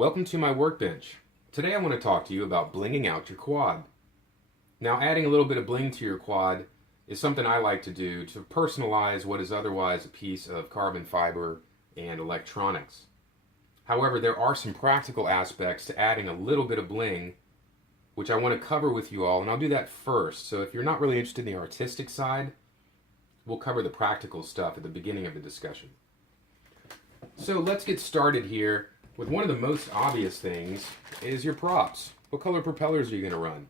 Welcome to my workbench. Today I want to talk to you about blinging out your quad. Now, adding a little bit of bling to your quad is something I like to do to personalize what is otherwise a piece of carbon fiber and electronics. However, there are some practical aspects to adding a little bit of bling, which I want to cover with you all, and I'll do that first. So if you're not really interested in the artistic side, we'll cover the practical stuff at the beginning of the discussion. So let's get started here with one of the most obvious things is your props. What color propellers are you going to run?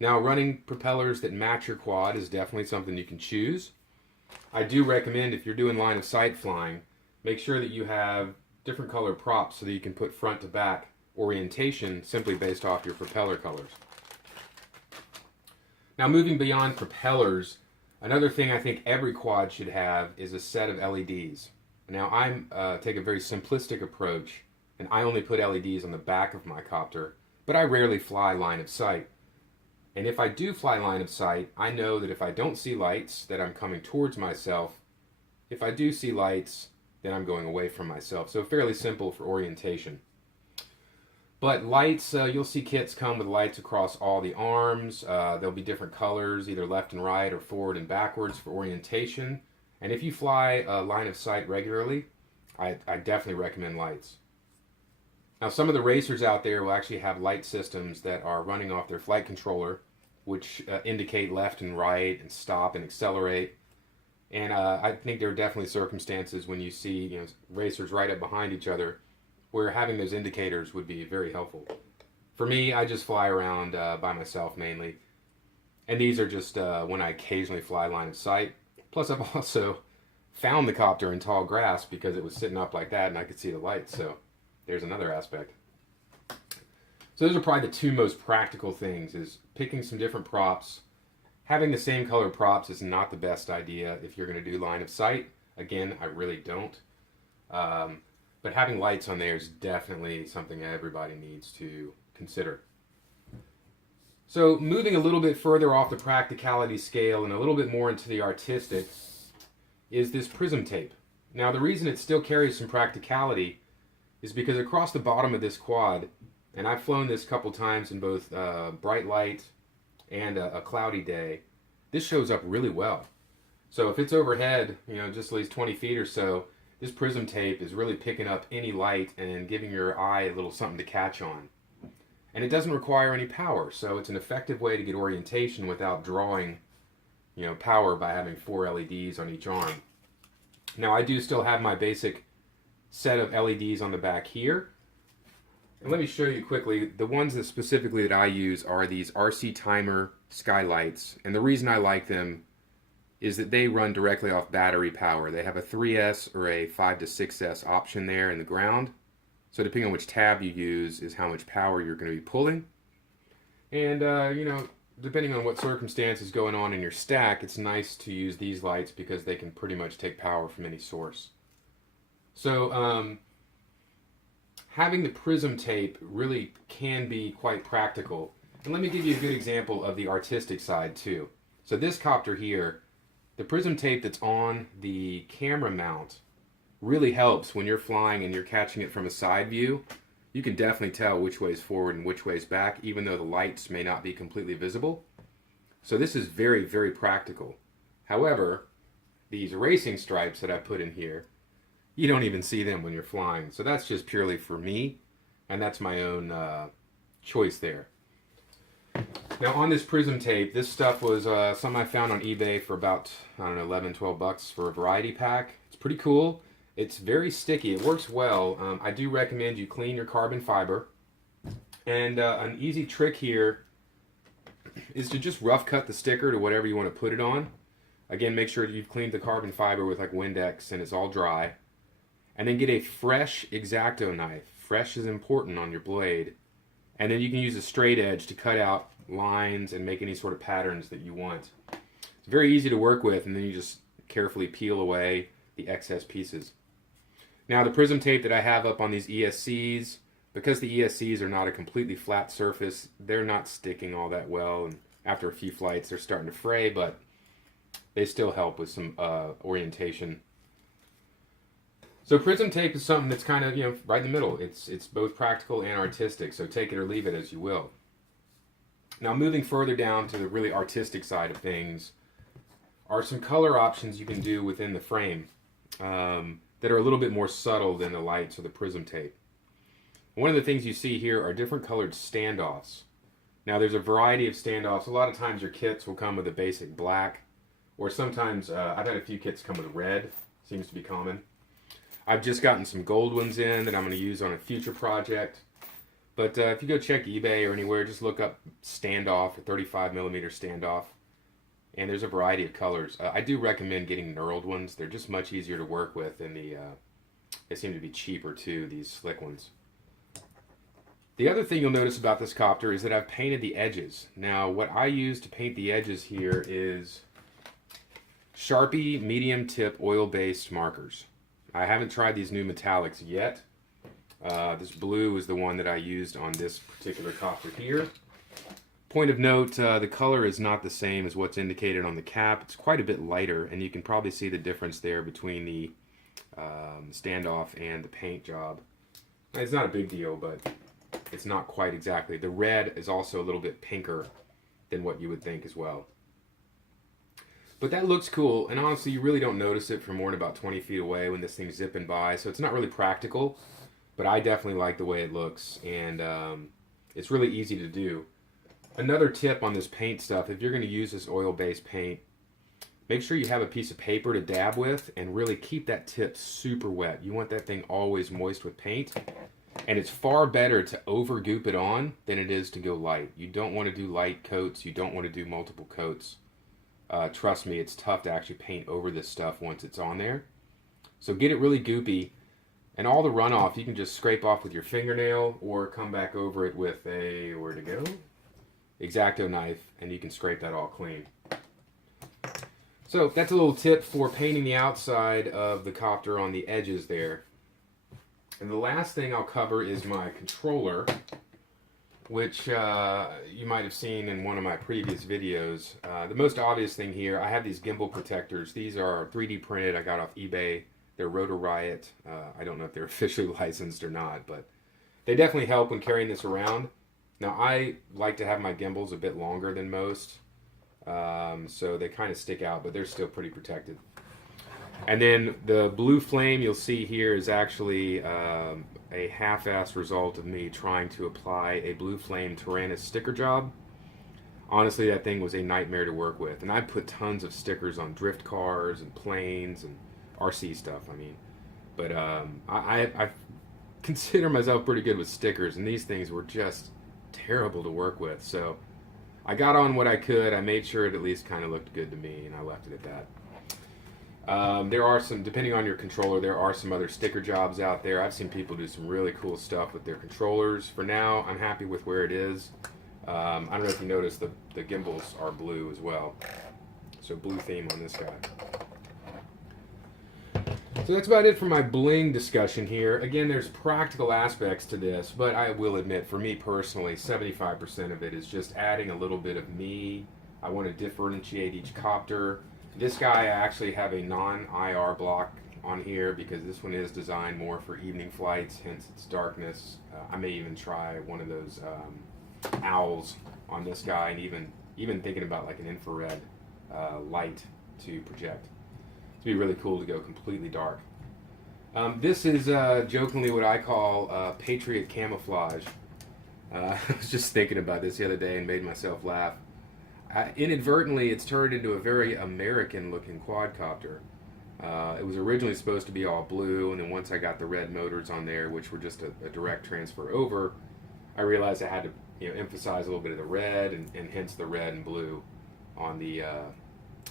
Now, running propellers that match your quad is definitely something you can choose. I do recommend if you're doing line of sight flying, make sure that you have different color props so that you can put front to back orientation simply based off your propeller colors. Now, moving beyond propellers, another thing I think every quad should have is a set of LEDs. Now, I take a very simplistic approach, and I only put LEDs on the back of my copter, but I rarely fly line of sight. And if I do fly line of sight, I know that if I don't see lights, that I'm coming towards myself. If I do see lights, then I'm going away from myself. So fairly simple for orientation. But lights, you'll see kits come with lights across all the arms. There'll be different colors, either left and right or forward and backwards for orientation. And if you fly line of sight regularly, I definitely recommend lights. Now, some of the racers out there will actually have light systems that are running off their flight controller, which indicate left and right and stop and accelerate. And I think there are definitely circumstances when you see racers right up behind each other where having those indicators would be very helpful. For me, I just fly around by myself mainly. And these are just when I occasionally fly line of sight. Plus, I've also found the copter in tall grass because it was sitting up like that and I could see the lights. So there's another aspect. So those are probably the two most practical things, is picking some different props. Having the same color props is not the best idea if you're going to do line of sight. Again, I really don't. But having lights on there is definitely something everybody needs to consider. So moving a little bit further off the practicality scale and a little bit more into the artistic is this prism tape. Now, the reason it still carries some practicality is because across the bottom of this quad, and I've flown this a couple times in both bright light and a cloudy day, this shows up really well. So if it's overhead, just at least 20 feet or so, this prism tape is really picking up any light and giving your eye a little something to catch on. And it doesn't require any power, so it's an effective way to get orientation without drawing, power by having 4 LEDs on each arm. Now, I do still have my basic set of LEDs on the back here. And let me show you quickly. The ones that specifically that I use are these RC Timer skylights. And the reason I like them is that they run directly off battery power. They have a 3S or a 5 to 6S option there in the ground. So depending on which tab you use is how much power you're going to be pulling. And, depending on what circumstances going on in your stack, it's nice to use these lights because they can pretty much take power from any source. So having the prism tape really can be quite practical. And let me give you a good example of the artistic side too. So this copter here, the prism tape that's on the camera mount really helps when you're flying and you're catching it from a side view. You can definitely tell which way is forward and which way is back, even though the lights may not be completely visible. So this is very, very practical. However, these racing stripes that I put in here, you don't even see them when you're flying. So that's just purely for me, and that's my own choice there. Now, on this prism tape, this stuff was something I found on eBay for about, $11, $12 for a variety pack. It's pretty cool. It's very sticky. It works well. I do recommend you clean your carbon fiber. And an easy trick here is to just rough cut the sticker to whatever you want to put it on. Again, make sure you've cleaned the carbon fiber with like Windex and it's all dry. And then get a fresh X-Acto knife. Fresh is important on your blade. And then you can use a straight edge to cut out lines and make any sort of patterns that you want. It's very easy to work with, and then you just carefully peel away the excess pieces. Now, the prism tape that I have up on these ESCs, because the ESCs are not a completely flat surface, they're not sticking all that well. And after a few flights, they're starting to fray, but they still help with some orientation. So prism tape is something that's kind of, right in the middle. It's both practical and artistic, so take it or leave it as you will. Now moving further down to the really artistic side of things are some color options you can do within the frame that are a little bit more subtle than the lights or the prism tape. One of the things you see here are different colored standoffs. Now there's a variety of standoffs. A lot of times your kits will come with a basic black, or sometimes I've had a few kits come with red, seems to be common. I've just gotten some gold ones in that I'm going to use on a future project. But if you go check eBay or anywhere, just look up standoff or 35mm standoff. And there's a variety of colors. I do recommend getting knurled ones. They're just much easier to work with, and they seem to be cheaper too, these slick ones. The other thing you'll notice about this copter is that I've painted the edges. Now what I use to paint the edges here is Sharpie medium tip oil-based markers. I haven't tried these new metallics yet. This blue is the one that I used on this particular copter here. Point of note, the color is not the same as what's indicated on the cap. It's quite a bit lighter, and you can probably see the difference there between the standoff and the paint job. It's not a big deal, but it's not quite exactly. The red is also a little bit pinker than what you would think as well. But that looks cool, and honestly, you really don't notice it from more than about 20 feet away when this thing's zipping by, so it's not really practical, but I definitely like the way it looks, and it's really easy to do. Another tip on this paint stuff, if you're going to use this oil-based paint, make sure you have a piece of paper to dab with, and really keep that tip super wet. You want that thing always moist with paint, and it's far better to over-goop it on than it is to go light. You don't want to do light coats, you don't want to do multiple coats. Trust me, it's tough to actually paint over this stuff once it's on there. So get it really goopy, and all the runoff you can just scrape off with your fingernail or come back over it with a, where to go? X-Acto knife, and you can scrape that all clean. So that's a little tip for painting the outside of the copter on the edges there. And the last thing I'll cover is my controller, which you might have seen in one of my previous videos. The most obvious thing here, I have these gimbal protectors. These are 3D printed. I got off eBay. They're Rotor Riot. I don't know if they're officially licensed or not, but they definitely help when carrying this around. Now, I like to have my gimbals a bit longer than most, so they kind of stick out, but they're still pretty protected. And then the blue flame you'll see here is actually a half-assed result of me trying to apply a blue flame Tyrannus sticker job. Honestly, that thing was a nightmare to work with, and I put tons of stickers on drift cars and planes and RC stuff, I mean. But I consider myself pretty good with stickers, and these things were just terrible to work with. So I got on what I could. I made sure it at least kind of looked good to me, and I left it at that. There are some, depending on your controller, there are some other sticker jobs out there. I've seen people do some really cool stuff with their controllers. For now, I'm happy with where it is. I don't know if you noticed, the gimbals are blue as well. So blue theme on this guy. So that's about it for my bling discussion here. Again, there's practical aspects to this, but I will admit, for me personally, 75% of it is just adding a little bit of me. I want to differentiate each copter. This guy, I actually have a non-IR block on here because this one is designed more for evening flights, hence its darkness. I may even try one of those owls on this guy, and even thinking about like an infrared light to project. It'd be really cool to go completely dark. This is jokingly what I call Patriot camouflage. I was just thinking about this the other day and made myself laugh. Inadvertently, it's turned into a very American-looking quadcopter. It was originally supposed to be all blue, and then once I got the red motors on there, which were just a direct transfer over, I realized I had to emphasize a little bit of the red, and hence the red and blue on the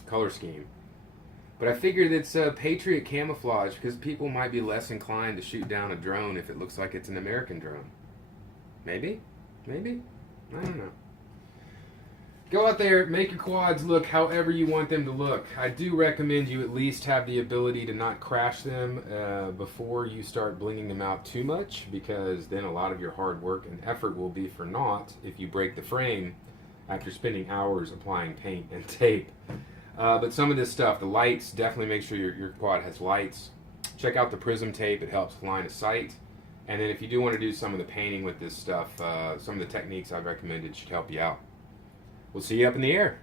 color scheme. But I figured it's Patriot camouflage because people might be less inclined to shoot down a drone if it looks like it's an American drone. Maybe? Maybe? I don't know. Go out there, make your quads look however you want them to look. I do recommend you at least have the ability to not crash them before you start blinging them out too much, because then a lot of your hard work and effort will be for naught if you break the frame after spending hours applying paint and tape. But some of this stuff, the lights, definitely make sure your quad has lights. check out the prism tape. It helps line of sight. And then if you do want to do some of the painting with this stuff, some of the techniques I've recommended should help you out. We'll see you up in the air.